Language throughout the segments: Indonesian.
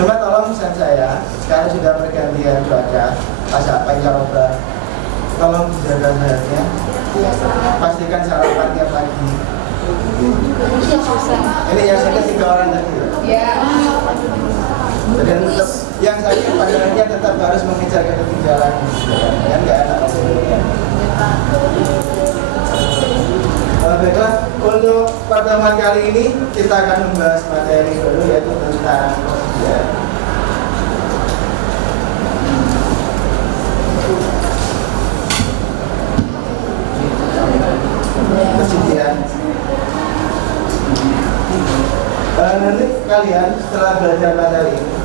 Cuma tolong pesan saya, sekarang sudah pergantian cuaca, pasca pancaroba, tolong dijaga sehatnya, pastikan sarapan tiap pagi. Ini yang sakit 3 orang tadi ya? Jadi tetap, yang sakit pandangannya tetap harus mengejar ketinggalan, kan nggak enak maksudnya. Baiklah, untuk pertemuan kali ini kita akan membahas materi baru yaitu tentang persediaan. Nanti kalian setelah belajar materi ini,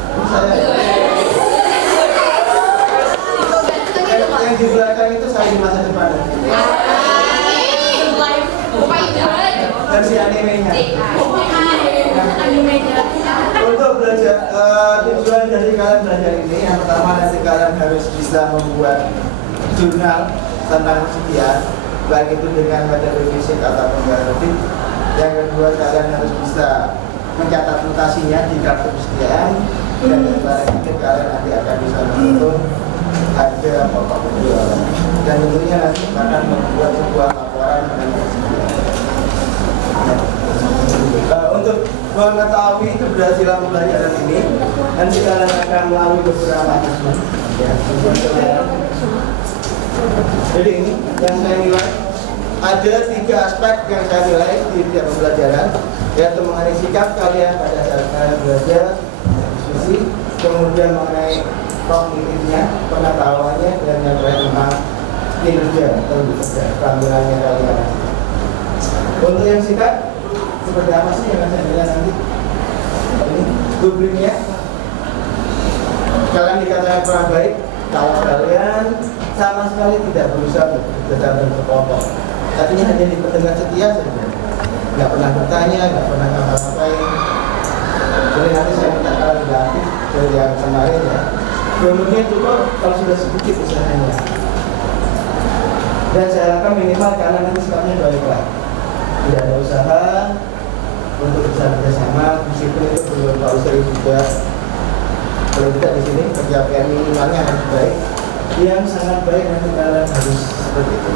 yang di belakang itu saya di masa depan. Dan si animenya. Untuk belajar, tujuan dari kalian belajar ini, yang pertama nanti kalian harus bisa membuat jurnal tentang persediaan, baik itu dengan metode fisik ataupun grafik. Yang kedua, kalian harus bisa mencatat mutasinya di kartu persediaan, dan yang terakhir kalian nanti akan bisa menghitung harga pokok penjualan, dan tentunya nanti akan membuat sebuah laporan mengenai persediaan. Untuk mengetahui keberhasilan pembelajaran ini, nanti kalian akan melalui beberapa assessment. Jadi ini yang saya nilai, ada 3 aspek yang saya nilai di tiap pembelajaran, yaitu mengenai sikap kalian pada saat kalian belajar, diskusi, kemudian mengenai kognitifnya, pengetahuannya, dan yang terakhir tentang kinerja atau keterampilannya kalian. Untuk yang sikap, seperti apa sih yang saya bilang nanti? Ini rubriknya. Kalian dikatakan kurang baik kalau kalian sama sekali tidak berusaha dalam berkelompok. Artinya hanya di pendengar setia saja, nggak pernah bertanya, nggak pernah ngapa-ngapain. Jadi nanti saya minta kalian dilatih dari yang kemarin ya. Kemudian juga kalau sudah sedikit usahanya, dan saya harapkan minimal karena nanti sikapnya baiklah, tidak ada usaha untuk bisa bersama, meskipun itu belum tahu sering juga. Kalau tidak di sini pencapaian minimalnya harus baik. Yang sangat baik nanti kalian harus seperti itu.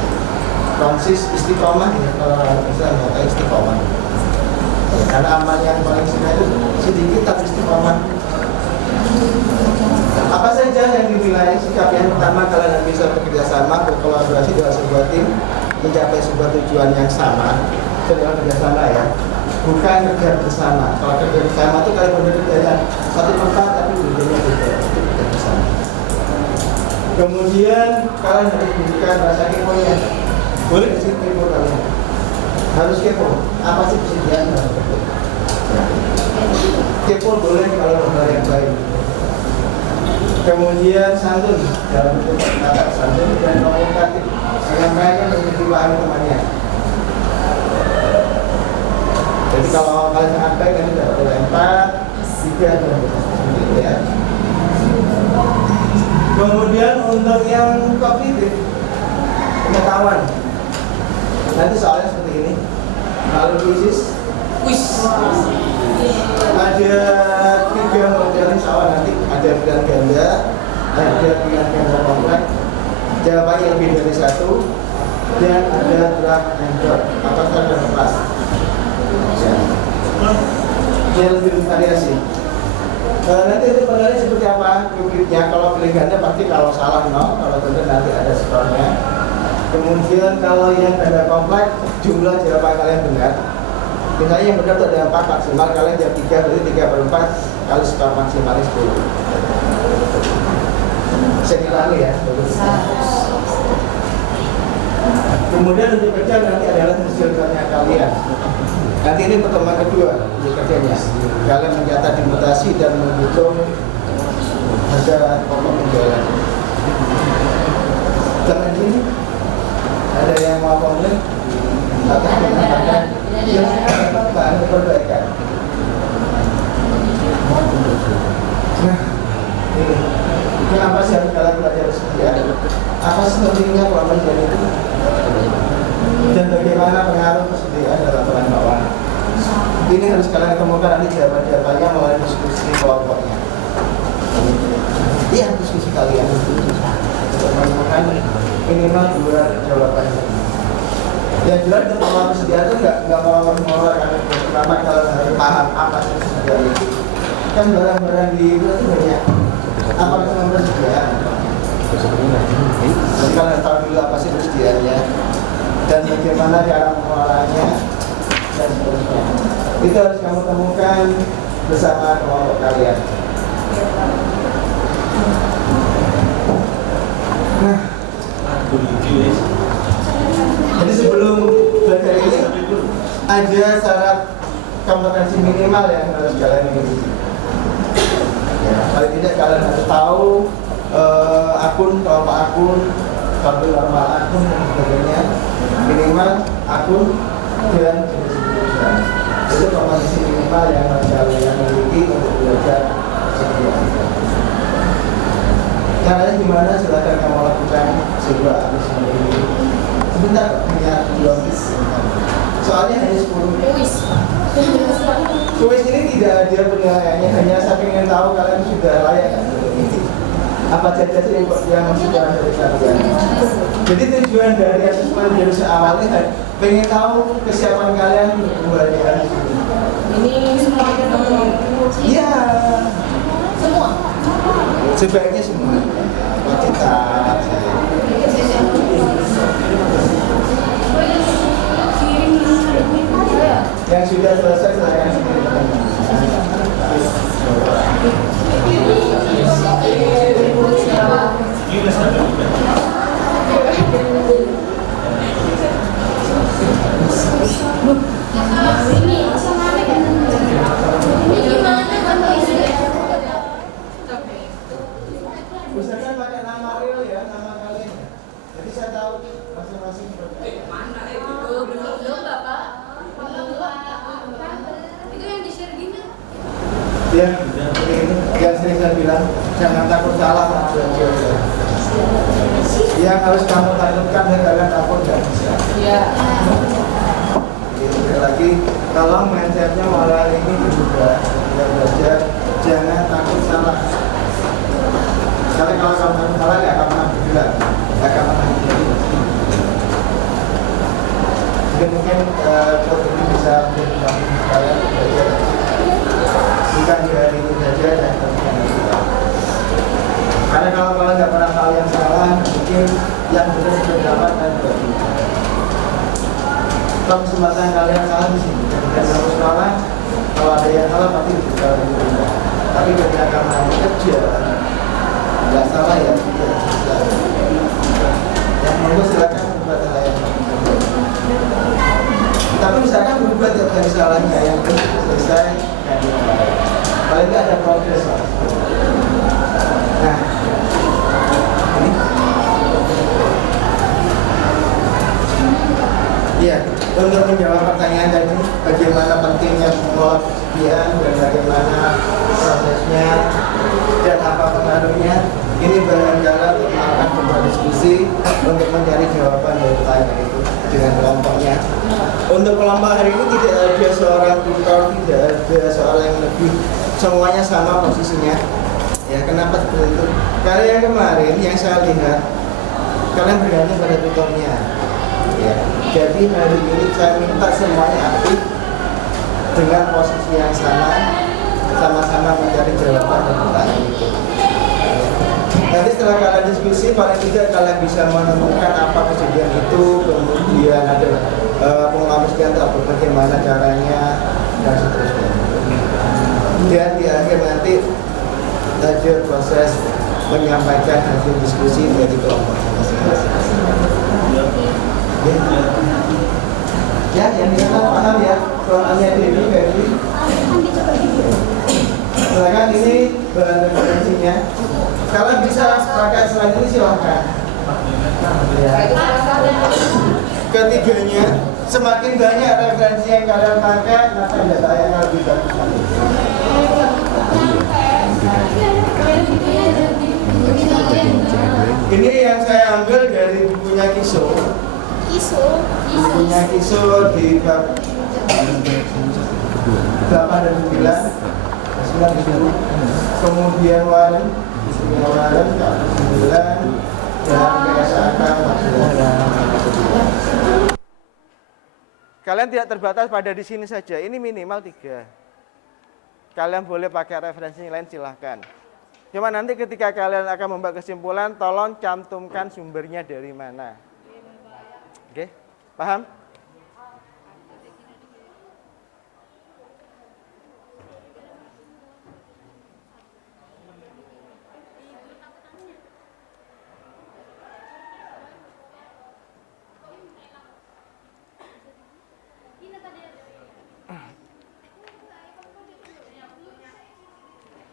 Konsis istiqomah ya, kalau orang Islam mengatakan istiqomah. Ya, karena amal yang paling sunnah itu sedikit tapi istiqomah. Apa saja yang dinilai sikap yang pertama, kalian bisa bekerja sama, berkolaborasi dengan sebuah tim, mencapai sebuah tujuan yang sama. Setelah kerja sama ya, bukan kerja bersama. Kalau kerja bersama itu kalian bekerja satu tempat tapi tujuannya beda, itu kerja bersama. Kemudian kalian harus menunjukkan rasa keponya. Boleh di sini kepo kalian. Harus kepo. Apa sih persediaan harus kepo? Kepo boleh kalau hal yang baik. Kemudian santun dalam bentuk kata santun dan komunikatif, menyampaikan dan dipahami temannya. Jadi kalau kalian sangat baik nanti dapat nilai 4, 3 dan seperti itu ya. Kemudian untuk yang kognitif, pengetahuan, nanti soalnya seperti ini. Lalu krisis, ada 3 model insya Allah nanti, ada pilihan ganda, ada pilihan ganda kompleks, jawabannya lebih dari 1, dan ada draft and dot atau standar kelas. Dia lebih bervariasi. Nanti itu penilaian seperti apa rubriknya. Kalau pilih ganda pasti kalau salah 0, kalau benar nanti ada skornya. Kemudian kalau yang ganda kompleks, jumlah jawaban kalian benar. Misalnya yang benar itu ada 4 maksimal, kalian jawab 3, berarti 3/4 kali skor maksimalnya 10. Saya ulangi ya. Kemudian untuk kerja nanti adalah hasil kerja kalian. Nanti ini pertemuan kedua untuk kerjanya. Kalian mencatat dimutasi dan menghitung harga pokok penjualan. Jangan sini ada yang mau komplain atas menambahkan yang bahan perbaikan. Nah, ini kenapa sih harus kalian belajar persediaan? Apa sih pentingnya pelajaran itu? Dan bagaimana pengaruh persediaan dalam peran bawah? Ini harus kalian temukan nanti jawaban-jawabannya melalui diskusi kelompoknya. diskusi kalian untuk menemukan minimal 2 jawaban. Yang jelas untuk pengalaman persediaan itu nggak mau kan, kenapa kalau harus paham apa sih persediaan itu. Kan barang-barang di itu banyak. Apa itu persediaan? Jadi kalian tahu dulu apa sih persediaannya dan bagaimana cara mengelolanya dan seterusnya. Itu harus kamu temukan bersama kelompok kalian. Nah, jadi sebelum belajar ini ada syarat kompetensi minimal yang harus kalian miliki. Ya, paling tidak kalian harus tahu akun, kelompok akun, tabel normal akun dan sebagainya. Minimal akun dan jenis-jenisnya. Itu kompetensi minimal yang harus kalian miliki untuk belajar persediaan. Caranya gimana? Silahkan kamu lakukan sebuah habis ini. Sebentar, hanya 2 menit. Soalnya hanya 10 menit. Kuis ini tidak ada penilaiannya, hanya saya ingin tahu kalian sudah layak apa saja sih yang sudah dari kalian. Jadi tujuan dari asesmen jurus awalnya pengen tahu kesiapan kalian untuk kembali hari ini. Ini semuanya Iya. semua. Sebaiknya semua. Kita yang sudah selesai silahkan usahakan pakai nama real ya, nama kalian. Jadi saya tahu masing-masing Mana itu? Belum Bapak. Itu yang di-share gini. ya, yang sering saya bilang jangan takut salah belajar. Yang harus kamu takutkan dan kalian takut nggak bisa. Iya. Sekali lagi, kalau mindsetnya malah ini juga belajar, jangan takut salah. Karena kalau kamu takut salah nggak akan pernah bergerak, nggak akan pernah menjadi. Jadi mungkin coach ini bisa menjadi kalian belajar. Bukan di hari ini saja dan karena kalau kalian nggak pernah tahu yang salah, mungkin yang benar sudah dapat dan berbeda. Kalau kesempatan kalian salah di sini, dan harus salah. Kalau ada yang salah pasti bisa berbeda. Tapi ketika kamu kerja, nggak salah ya tidak bisa. Yang mau silakan berbuat hal yang tapi misalkan berbuat yang dari salahnya yang selesai, paling nggak ada progres lah. Nah, ini, ya untuk menjawab pertanyaan tadi, bagaimana pentingnya mengelola persediaan dan bagaimana prosesnya dan apa pengaruhnya, ini barangkali untuk melakukan sebuah diskusi untuk mencari jawaban dari pertanyaan itu dengan kelompoknya. Untuk kelompok hari ini tidak ada seorang tutor, tidak ada seorang yang lebih, semuanya sama posisinya. Ya, kenapa seperti itu? Karena yang kemarin yang saya lihat kalian bergantung pada tutornya. Ya, jadi hari ini saya minta semuanya aktif dengan posisi yang sama-sama mencari jawaban dan pertanyaan itu. Nanti setelah kalian diskusi, paling tidak kalian bisa menemukan apa kejadian itu, kemudian ada pengalaman sekian atau bagaimana caranya dan seterusnya. Dan di akhir nanti ada proses menyampaikan hasil diskusi dari kelompok masing-masing. Ya, yang dikatakan paham ya, soalnya ini Ferdi. Silakan ini bahan referensinya. Kalian bisa pakai slide ini silahkan. Ya. Ketiganya, semakin banyak referensi yang kalian pakai, maka data yang lebih bagus. Ini yang saya ambil dari bukunya Kiso. Bukunya Kiso di bab 8 dan 9. Kemudian Wali penyawaran keadilan dan keesaan Kalian tidak terbatas pada di sini saja, ini minimal 3. Kalian boleh pakai referensi lain silahkan. Cuma nanti ketika kalian akan membuat kesimpulan, tolong cantumkan sumbernya dari mana. Oke, paham?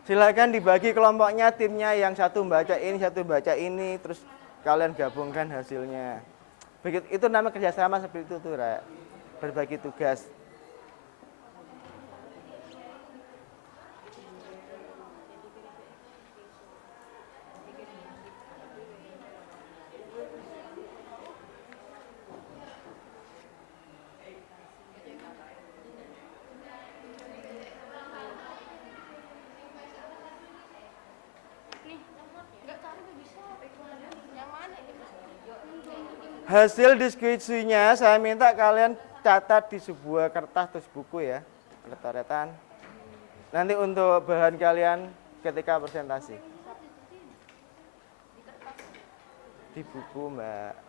Silakan dibagi kelompoknya, timnya yang satu baca ini, satu baca ini, terus kalian gabungkan hasilnya. Begitu, itu nama kerjasama seperti itu tuh, Ra. Berbagi tugas. Hasil diskusinya saya minta kalian catat di sebuah kertas atau buku ya, coretan. Nanti untuk bahan kalian ketika presentasi. Di buku, Mbak.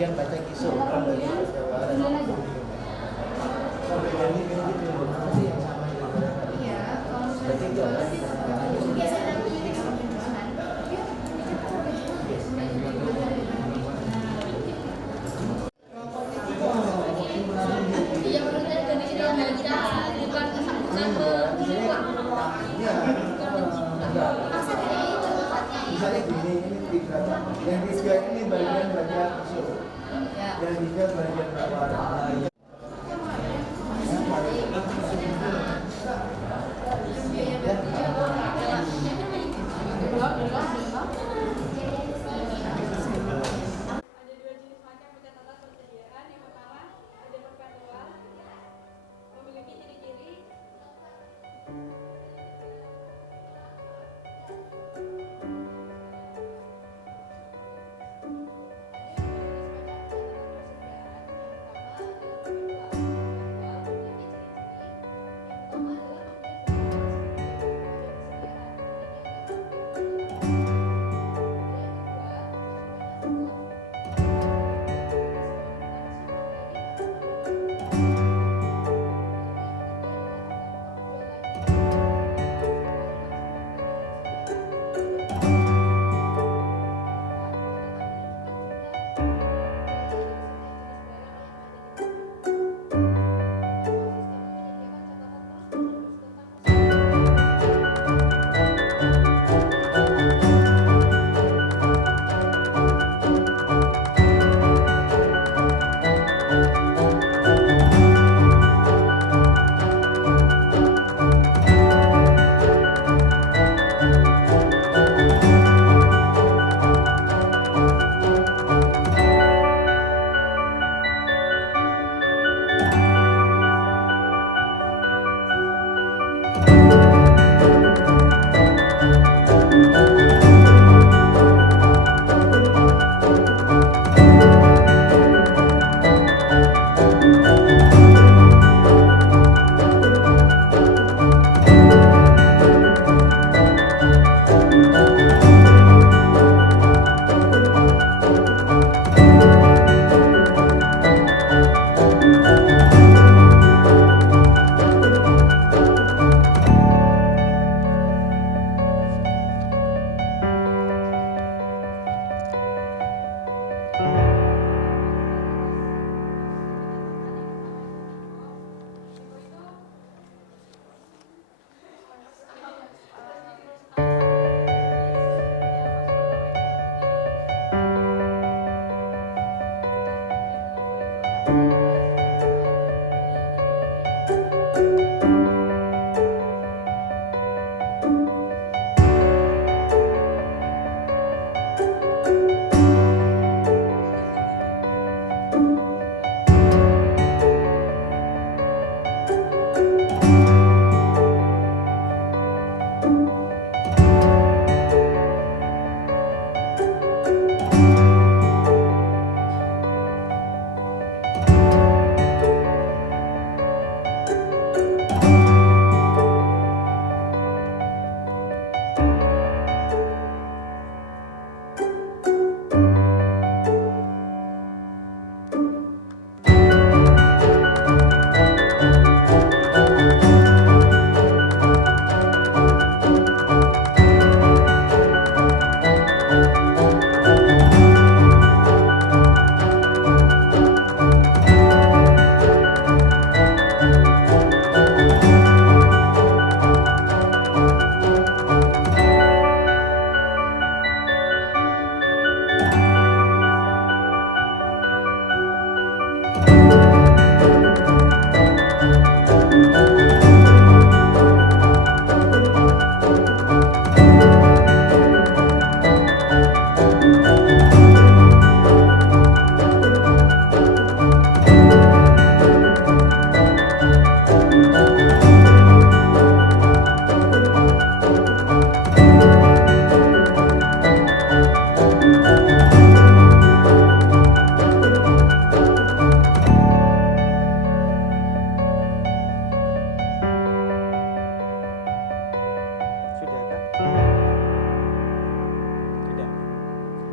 Bagian baca kisah dari misalnya gini, yang tiga ini bagian-bagian isu, yang tiga bagian tawaran. perpaduan, memiliki ciri-ciri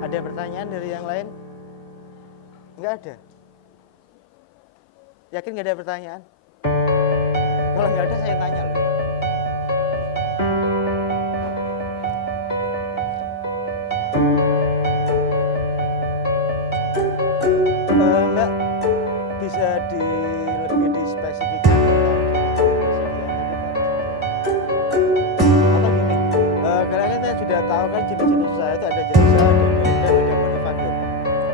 Ada pertanyaan dari yang lain? Enggak ada? Yakin nggak ada pertanyaan? Kalau nggak ada saya tanya loh ya. Mbak, bisa lebih dispesifikkan atau gini, kalian kan sudah tahu kan jenis-jenis usaha itu ada jasa, ada manufaktur.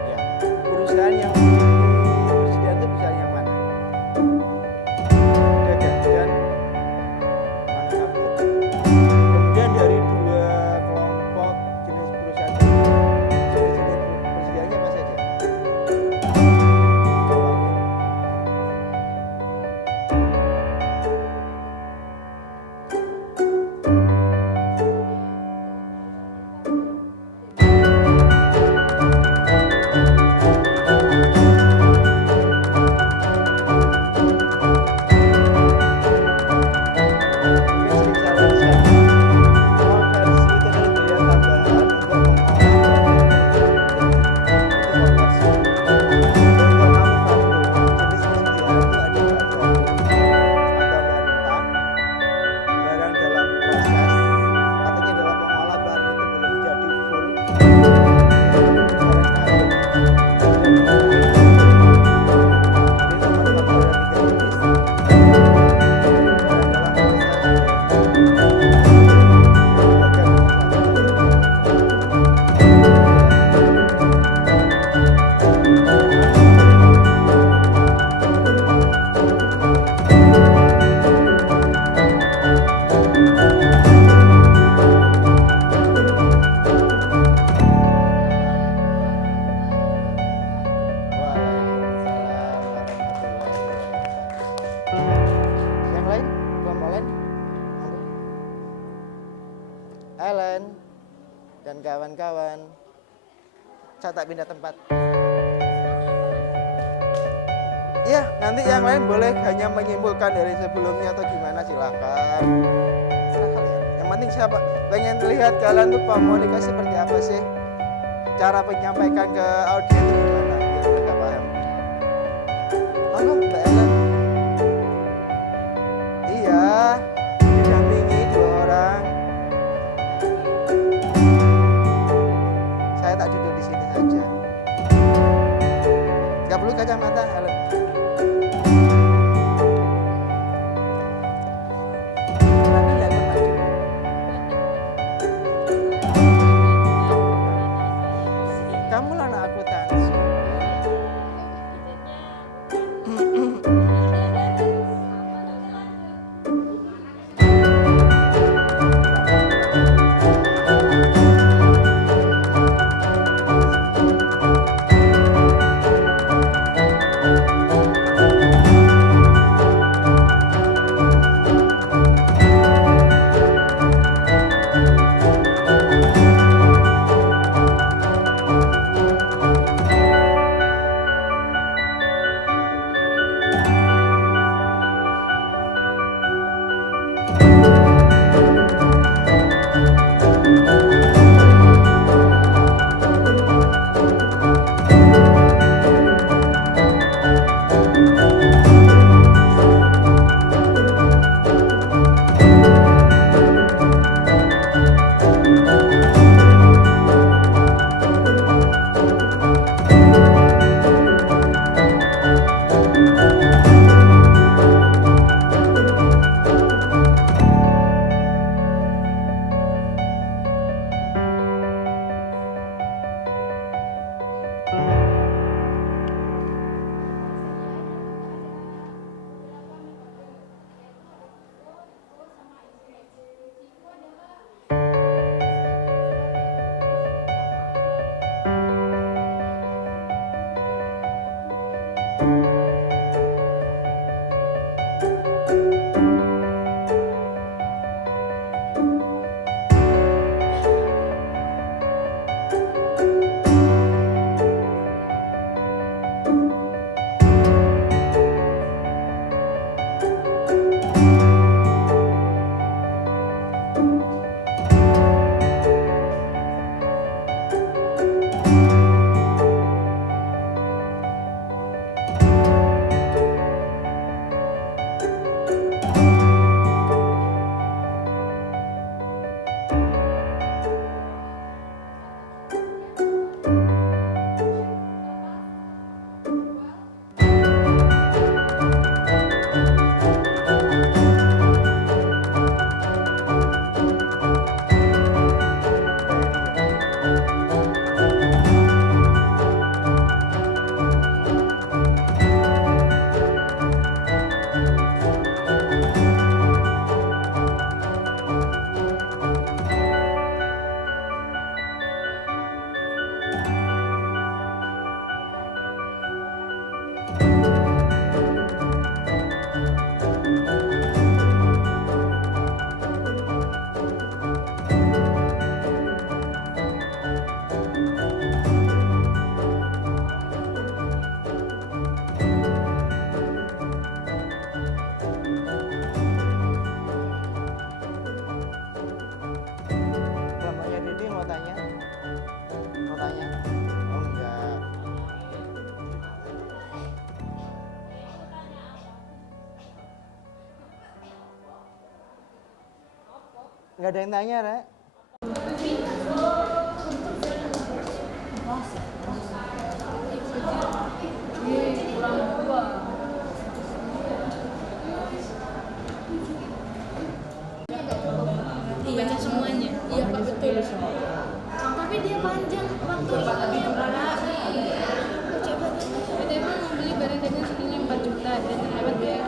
Ya, perusahaan yang persediaan itu perusahaan yang mana? Dagang dan manufaktur. Kemudian dari dua kelompok jenis perusahaan, jenis-jenis persediaannya apa saja? Yang lain? Kelompok lain? Ellen dan kawan-kawan. Saya tak pindah tempat. Ya, nanti yang lain boleh hanya menyimpulkan dari sebelumnya atau gimana, silakan. Silakan ya. Yang penting siapa pengen lihat kalian tuh komunikasi seperti apa sih? Cara menyampaikan ke audiens itu gimana biar mereka paham. Halo, Mbak Ellen. Iya, didampingi 2 orang. Saya tak duduk di sini saja. Gak perlu kacamata, Ellen. Tapi nggak maju. Kamu lah anak akuntansi. Mbaknya Didi mau tanya? Mau tanya? Oh enggak. Enggak ada yang tanya, Rek? Baca semuanya. Iya Pak, betul. Tapi dia panjang waktunya Pak. Coba. PT mau beli barang dagangan senilai 4 juta dan terlewat biaya.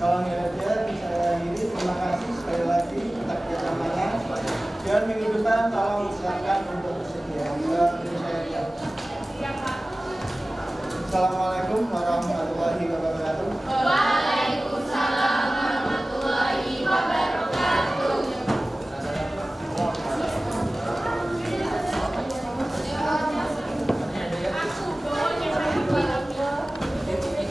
Kalau nggak ada, saya akhiri. Terima kasih sekali lagi atas kerjasamanya. Dan minggu depan tolong silakan untuk bersedia. Assalamualaikum warahmatullahi